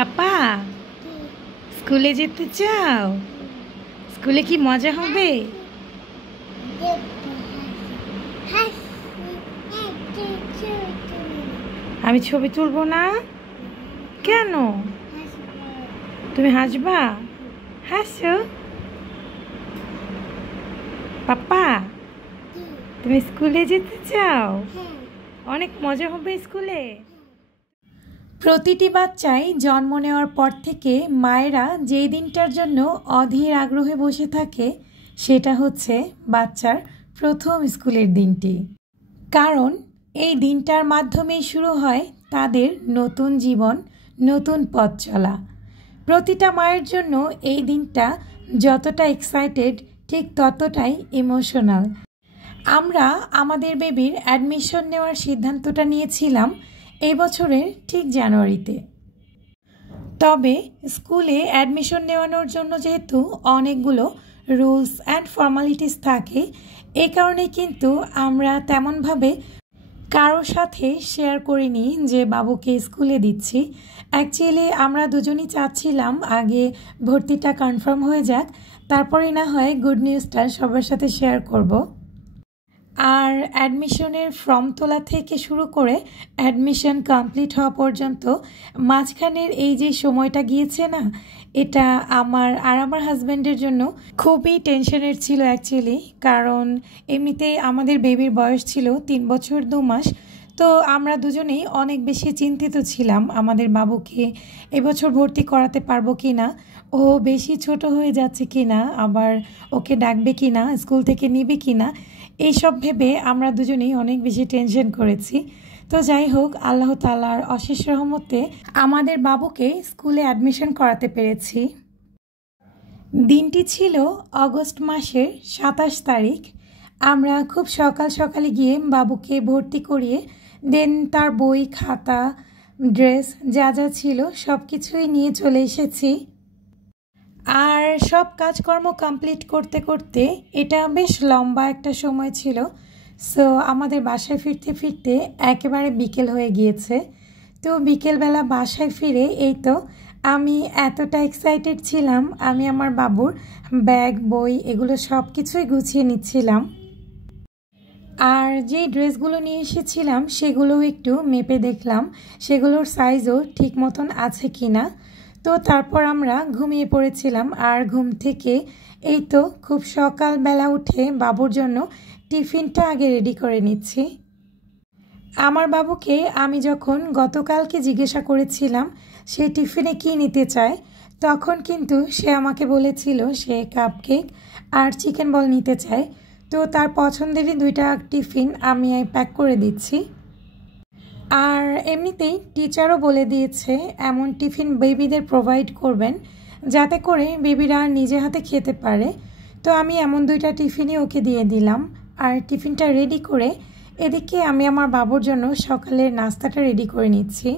পাপা স্কুলে যেতে চাও? স্কুলে কি মজা হবে? আমি ছবি তুলবো না কেন? তুমি হাসবা? হাসো। পাপা তুমি স্কুলে যেতে চাও? অনেক মজা হবে স্কুলে। প্রতিটি বাচ্চাই জন্ম নেওয়ার পর থেকে মায়েরা যেই দিনটার জন্য অধীর আগ্রহে বসে থাকে সেটা হচ্ছে বাচ্চার প্রথম স্কুলের দিনটি। কারণ এই দিনটার মাধ্যমেই শুরু হয় তাদের নতুন জীবন, নতুন পথ চলা। প্রতিটা মায়ের জন্য এই দিনটা যতটা এক্সাইটেড ঠিক ততটাই ইমোশনাল। আমরা আমাদের বেবির অ্যাডমিশন নেওয়ার সিদ্ধান্তটা নিয়েছিলাম এই বছরের ঠিক জানুয়ারিতে। তবে স্কুলে অ্যাডমিশন নেওয়ানোর জন্য যেহেতু অনেকগুলো রুলস অ্যান্ড ফর্মালিটিস থাকে, এ কারণে কিন্তু আমরা তেমনভাবে কারোর সাথে শেয়ার করিনি যে বাবুকে স্কুলে দিচ্ছি। অ্যাকচুয়ালি আমরা দুজনই চাচ্ছিলাম আগে ভর্তিটা কনফার্ম হয়ে যাক, তারপরে না হয় গুড নিউজটা সবার সাথে শেয়ার করব। আর অ্যাডমিশনের ফর্ম তোলা থেকে শুরু করে অ্যাডমিশন কমপ্লিট হওয়া পর্যন্ত মাঝখানের এই যে সময়টা গিয়েছে না, এটা আমার আর আমার হাজব্যান্ডের জন্য খুবই টেনশনের ছিল অ্যাকচুয়ালি। কারণ এমনিতেই আমাদের বেবির বয়স ছিল 3 বছর 2 মাস। তো আমরা দুজনেই অনেক বেশি চিন্তিত ছিলাম আমাদের বাবুকে এবছর ভর্তি করাতে পারবো কি না, ও বেশি ছোট হয়ে যাচ্ছে কি না, আবার ওকে ডাকবে কি না, স্কুল থেকে নিবে কি না, এইসব ভেবে আমরা দুজনেই অনেক বেশি টেনশন করেছি। তো যাই হোক, আল্লাহ তাআলার অশেষ রহমতে আমাদের বাবুকে স্কুলে অ্যাডমিশন করাতে পেরেছি। দিনটি ছিল অগস্ট মাসের 27 তারিখ। আমরা খুব সকাল সকালে গিয়ে বাবুকে ভর্তি করিয়ে দেন তার বই, খাতা, ড্রেস যা যা ছিল সব কিছুই নিয়ে চলে এসেছি। আর সব কাজকর্ম কমপ্লিট করতে করতে এটা বেশ লম্বা একটা সময় ছিল। সো আমাদের বাসায় ফিরতে ফিরতে একেবারে বিকেল হয়ে গিয়েছে। তো বিকেলবেলা বাসায় ফিরে এই তো আমি এতটা এক্সাইটেড ছিলাম, আমি আমার বাবুর ব্যাগ, বই এগুলো সব কিছুই গুছিয়ে নিচ্ছিলাম। আর যেই ড্রেসগুলো নিয়ে এসেছিলাম সেগুলোও একটু মেপে দেখলাম সেগুলোর সাইজও ঠিক মতন আছে কি না। তো তারপর আমরা ঘুমিয়ে পড়েছিলাম। আর ঘুম থেকে এই তো খুব সকালবেলা উঠে বাবুর জন্য টিফিনটা আগে রেডি করে নিচ্ছি। আমার বাবুকে আমি যখন গতকালকে জিজ্ঞাসা করেছিলাম সে টিফিনে কি নিতে চায়, তখন কিন্তু সে আমাকে বলেছিল সে কাপকেক আর চিকেন বল নিতে চায়। তো তার পছন্দেরই 2টা টিফিন আমি প্যাক করে দিচ্ছি। আর এমনিতেই টিচারও বলে দিয়েছে এমন টিফিন বেবিদের প্রোভাইড করবেন যাতে করে বেবিরা নিজে হাতে খেতে পারে। তো আমি এমন 2টা টিফিনই ওকে দিয়ে দিলাম। আর টিফিনটা রেডি করে এদিকে আমি আমার বাবুর জন্য সকালের নাস্তাটা রেডি করে নিচ্ছি।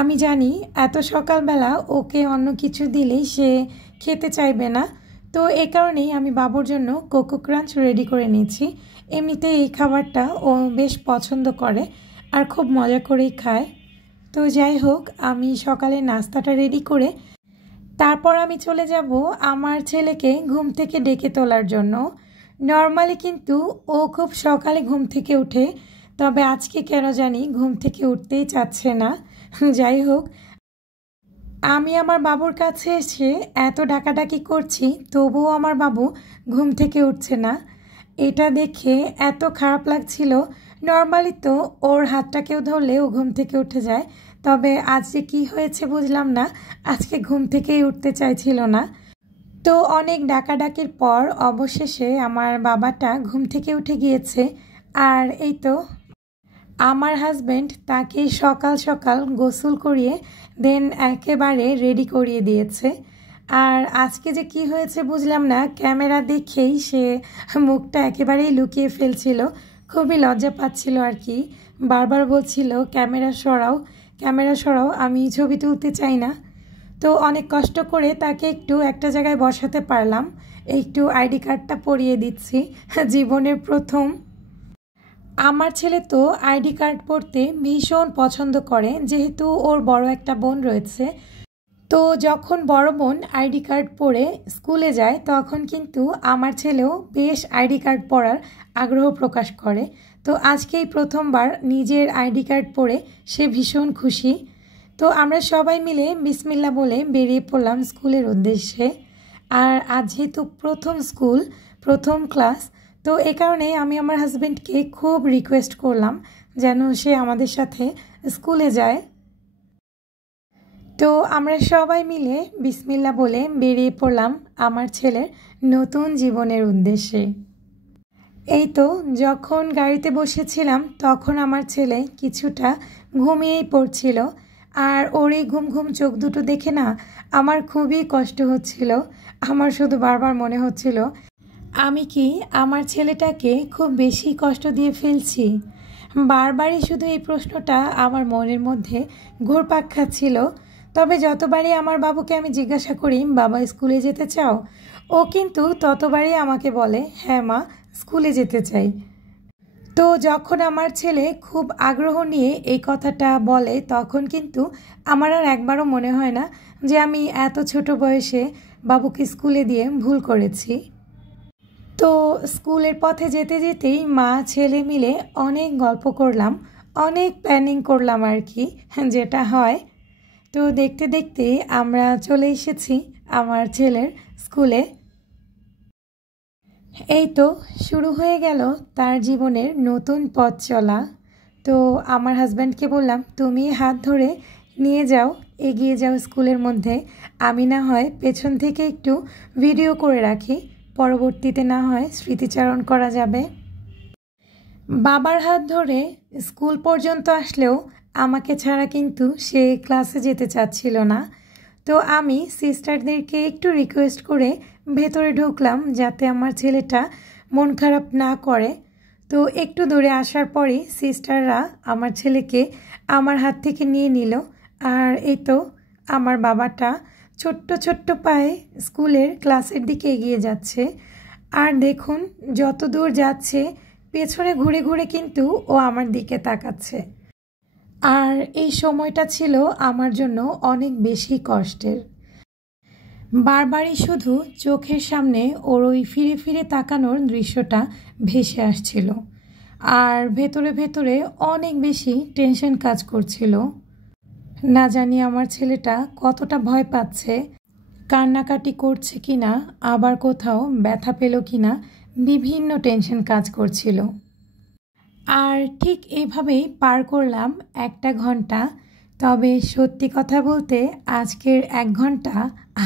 আমি জানি এত সকালবেলা ওকে অন্য কিছু দিলেই সে খেতে চাইবে না, তো এ কারণেই আমি বাবুর জন্য কোকো ক্রাঞ্চ রেডি করে নিচ্ছি। এমনিতে এই খাবারটা ও বেশ পছন্দ করে আর খুব মজা করেই খায়। তো যাই হোক, আমি সকালে নাস্তাটা রেডি করে তারপর আমি চলে যাব আমার ছেলেকে ঘুম থেকে ডেকে তোলার জন্য। নর্মালি কিন্তু ও খুব সকালে ঘুম থেকে উঠে, তবে আজকে কেন জানি ঘুম থেকে উঠতেই চাচ্ছে না। যাই হোক, আমি আমার বাবুর কাছে এসে এত ডাকাডাকি করছি তবুও আমার বাবু ঘুম থেকে উঠছে না। এটা দেখে এত খারাপ লাগছিল। নর্মালি তো ওর হাতটা কেউ ধরলে ও ঘুম থেকে উঠে যায়, তবে আজ যে কী হয়েছে বুঝলাম না, আজকে ঘুম থেকেই উঠতে চাইছিল না। তো অনেক ডাকাডাকির পর অবশেষে আমার বাবাটা ঘুম থেকে উঠে গিয়েছে। আর এই তো আমার হাজব্যান্ড তাকে সকাল সকাল গোসল করিয়ে দেন একেবারে রেডি করিয়ে দিয়েছে। আর আজকে যে কি হয়েছে বুঝলাম না, ক্যামেরা দেখেই সে মুখটা একেবারেই লুকিয়ে ফেলছিল, খুবই লজ্জা পাচ্ছিল আর কি। বারবার বলছিল ক্যামেরা সরাও, ক্যামেরা সরাও, আমি ছবি তুলতে চাই না। তো অনেক কষ্ট করে তাকে একটু একটা জায়গায় বসাতে পারলাম, একটু আইডি কার্ডটা পরিয়ে দিচ্ছি, জীবনের প্রথম। আমার ছেলে তো আইডি কার্ড পড়তে ভীষণ পছন্দ করে, যেহেতু ওর বড় একটা বোন রয়েছে। তো যখন বড় বোন আইডি কার্ড পরে স্কুলে যায় তখন কিন্তু আমার ছেলেও বেশ আইডি কার্ড পরার আগ্রহ প্রকাশ করে। তো আজকেই প্রথমবার নিজের আইডি কার্ড পরে সে ভীষণ খুশি। তো আমরা সবাই মিলে বিসমিল্লাহ বলে বেরিয়ে পড়লাম স্কুলের উদ্দেশ্যে। আর আজ যেহেতু প্রথম স্কুল, প্রথম ক্লাস, তো এ কারণে আমি আমার হাজব্যান্ডকে খুব রিকোয়েস্ট করলাম যেন সে আমাদের সাথে স্কুলে যায়। তো আমরা সবাই মিলে বিসমিল্লাহ বলে বেরিয়ে পড়লাম আমার ছেলের নতুন জীবনের উদ্দেশ্যে। এই তো যখন গাড়িতে বসেছিলাম তখন আমার ছেলে কিছুটা ঘুমিয়েই পড়ছিল। আর ওর এই ঘুম ঘুম চোখ দুটো দেখে না আমার খুবই কষ্ট হচ্ছিল। আমার শুধু বারবার মনে হচ্ছিল আমি কি আমার ছেলেটাকে খুব বেশি কষ্ট দিয়ে ফেলছি। বারবারই শুধু এই প্রশ্নটা আমার মনের মধ্যে ঘুরপাক খাচ্ছিল। তবে যতবারই আমার বাবুকে আমি জিজ্ঞাসা করি, বাবা স্কুলে যেতে চাও, ও কিন্তু ততবারই আমাকে বলে, হ্যাঁ মা, স্কুলে যেতে চাই। তো যখন আমার ছেলে খুব আগ্রহ নিয়ে এই কথাটা বলে তখন কিন্তু আমার আর একবারও মনে হয় না যে আমি এত ছোট বয়সে বাবুকে স্কুলে দিয়ে ভুল করেছি। তো স্কুলের পথে যেতে যেতেই মা ছেলে মিলে অনেক গল্প করলাম, অনেক প্ল্যানিং করলাম আর কি, যেটা হয়। তো দেখতে দেখতে আমরা চলে এসেছি আমার ছেলের স্কুলে। এই তো শুরু হয়ে গেল তার জীবনের নতুন পথ চলা। তো আমার হাজব্যান্ডকে বললাম, তুমি হাত ধরে নিয়ে যাও, এগিয়ে যাও স্কুলের মধ্যে, আমি না হয় পেছন থেকে একটু ভিডিও করে রাখি, পরবর্তীতে না হয় স্মৃতিচারণ করা যাবে। বাবার হাত ধরে স্কুল পর্যন্ত আসলেও আমাকে ছাড়া কিন্তু সে ক্লাসে যেতে চাচ্ছিল না। তো আমি সিস্টারদেরকে একটু রিকোয়েস্ট করে ভেতরে ঢুকলাম যাতে আমার ছেলেটা মন খারাপ না করে। তো একটু দূরে আসার পরেই সিস্টাররা আমার ছেলেকে আমার হাত থেকে নিয়ে নিল। আর এই তো আমার বাবাটা ছোট্ট ছোট্ট পায়ে স্কুলের ক্লাসের দিকে এগিয়ে যাচ্ছে। আর দেখুন যত দূর যাচ্ছে পেছনে ঘুরে ঘুরে কিন্তু ও আমার দিকে তাকাচ্ছে। আর এই সময়টা ছিল আমার জন্য অনেক বেশি কষ্টের। বারবারই শুধু চোখের সামনে ওর ওই ফিরে ফিরে তাকানোর দৃশ্যটা ভেসে আসছিল। আর ভেতরে ভেতরে অনেক বেশি টেনশন কাজ করছিল। না জানি আমার ছেলেটা কতটা ভয় পাচ্ছে, কান্নাকাটি করছে কিনা, আবার কোথাও ব্যথা পেল কিনা, বিভিন্ন টেনশন কাজ করছিল। আর ঠিক এইভাবেই পার করলাম একটা ঘন্টা। তবে সত্যি কথা বলতে আজকের 1 ঘন্টা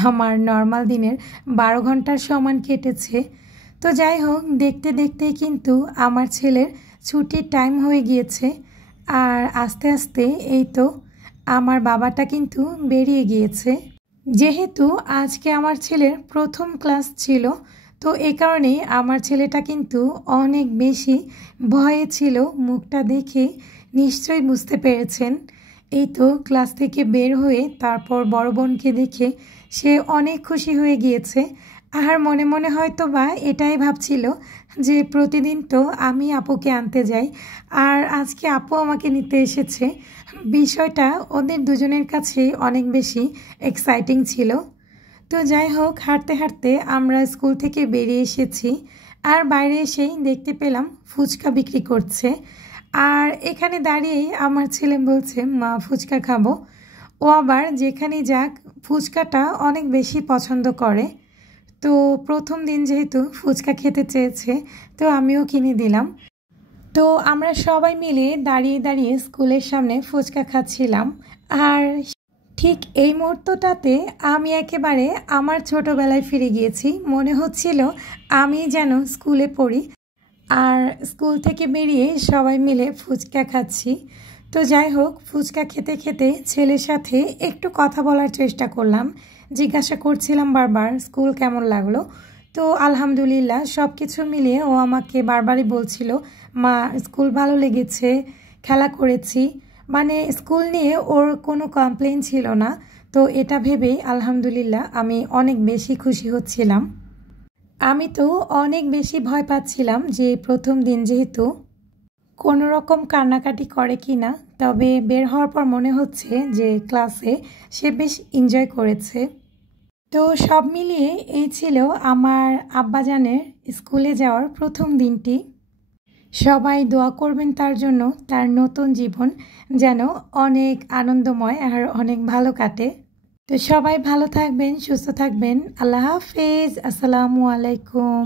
আমার নর্মাল দিনের 12 ঘন্টার সমান কেটেছে। তো যাই হোক, দেখতে দেখতেই কিন্তু আমার ছেলের ছুটির টাইম হয়ে গিয়েছে। আর আস্তে আস্তে এই তো আমার বাবাটা কিন্তু বেরিয়ে গিয়েছে। যেহেতু আজকে আমার ছেলের প্রথম ক্লাস ছিল, তো এই কারণেই আমার ছেলেটা কিন্তু অনেক বেশি ভয়ে ছিল। মুখটা দেখে নিশ্চয়ই বুঝতে পেরেছেন। এই তো ক্লাস থেকে বের হয়ে তারপর বড় বোনকে দেখে সে অনেক খুশি হয়ে গিয়েছে। আর মনে মনে হয়তো বা এটাই ভাবছিল যে প্রতিদিন তো আমি আপুকে আনতে যাই, আর আজকে আপু আমাকে নিতে এসেছে। বিষয়টা ওদের দুজনের কাছে অনেক বেশি এক্সাইটিং ছিল। তো যাই হোক, হাঁটতে হাঁটতে আমরা স্কুল থেকে বেরিয়ে এসেছি। আর বাইরে এসেই দেখতে পেলাম ফুচকা বিক্রি করছে। আর এখানে দাঁড়িয়েই আমার ছেলে বলছে, মা ফুচকা খাবো। ও আবার যেখানেই যাক ফুচকাটা অনেক বেশি পছন্দ করে। তো প্রথম দিন যেহেতু ফুচকা খেতে চেয়েছে, তো আমিও কিনে দিলাম। তো আমরা সবাই মিলে দাঁড়িয়ে দাঁড়িয়ে স্কুলের সামনে ফুচকা খাচ্ছিলাম। আর ঠিক এই মুহূর্তটাতে আমি একেবারে আমার ছোটবেলায় ফিরে গিয়েছি। মনে হচ্ছিল আমি যেন স্কুলে পড়ি আর স্কুল থেকে বেরিয়ে সবাই মিলে ফুচকা খাচ্ছি। তো যাই হোক, ফুচকা খেতে খেতে ছেলের সাথে একটু কথা বলার চেষ্টা করলাম। জিজ্ঞাসা করছিলাম বারবার স্কুল কেমন লাগলো। তো আলহামদুলিল্লাহ সব কিছু মিলিয়ে ও আমাকে বারবারই বলছিল, মা স্কুল ভালো লেগেছে, খেলা করেছি, মানে স্কুল নিয়ে ওর কোনো কমপ্লেন ছিল না। তো এটা ভেবেই আলহামদুলিল্লাহ আমি অনেক বেশি খুশি হচ্ছিলাম। আমি তো অনেক বেশি ভয় পাচ্ছিলাম যে প্রথম দিন যেহেতু, কোনো রকম কান্নাকাটি করে কি না, তবে বের হওয়ার পর মনে হচ্ছে যে ক্লাসে সে বেশ এনজয় করেছে। তো সব মিলিয়ে এই ছিল আমার আব্বাজানের স্কুলে যাওয়ার প্রথম দিনটি। সবাই দোয়া করবেন তার জন্য, তার নতুন জীবন যেন অনেক আনন্দময় আর অনেক ভালো কাটে। তো সবাই ভালো থাকবেন, সুস্থ থাকবেন। আল্লাহ হাফেজ। আসসালামু আলাইকুম।